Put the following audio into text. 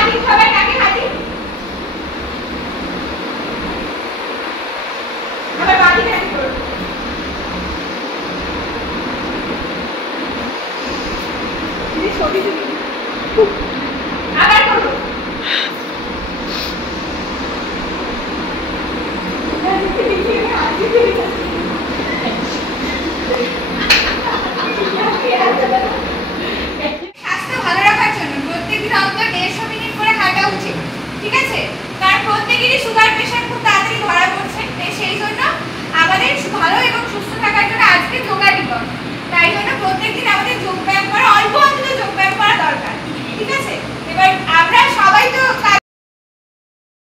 হাঁটি সবাই নাকে হাঁটি আবার বাকি হাঁটি করো দিদি ছবি তুলি আবার করো স্বাস্থ্য ভালো রাখার জন্য প্রত্যেকদিন অন্তত 150 মিনিট করে হাঁটা উচিত ঠিক আছে কারণ প্রত্যেকেরই সুগার প্রেশার খুব তাড়াতাড়ি ধরা পড়ছে সেই জন্য আমাদের ভালো এবং সুস্থ থাকার জন্য আজকে যোগা দিবস